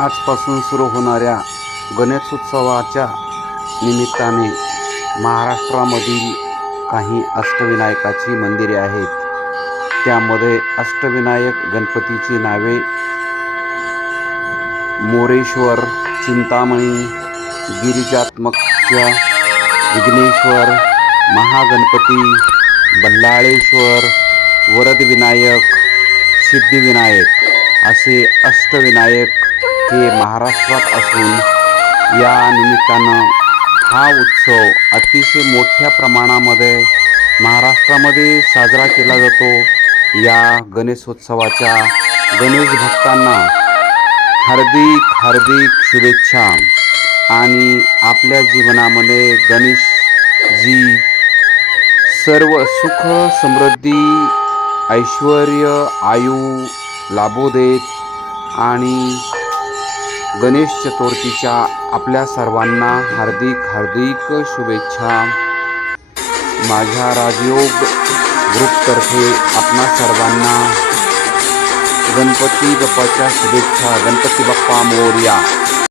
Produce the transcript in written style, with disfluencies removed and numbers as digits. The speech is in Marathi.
आजपासून सुरू होणाऱ्या गणेशोत्सवाच्या निमित्ताने महाराष्ट्रामधील काही अष्टविनायकाची मंदिरे आहेत. त्यामध्ये अष्टविनायक गणपतीची नावे मोरेश्वर, चिंतामणी, गिरिजात्मज, विघ्नेश्वर, महागणपती, बल्लाळेश्वर, वरदविनायक, सिद्धिविनायक असे अष्टविनायक हे महाराष्ट्रात असून या निमित्तानं हा उत्सव अतिशय मोठ्या प्रमाणामध्ये महाराष्ट्रामध्ये साजरा केला जातो. या गणेशोत्सवाच्या गणेश भक्तांना हार्दिक शुभेच्छा आणि आपल्या जीवनामध्ये गणेशजी सर्व सुख समृद्धी ऐश्वर्य आयु लाभू देत आणि गणेश चतुर्थीच्या आपल्या सर्वांना हार्दिक शुभेच्छा. माझ्या राजयोग ग्रुपतर्फे आपणा सर्वांना गणपती बाप्पाच्या शुभेच्छा. गणपती बाप्पा मोरया.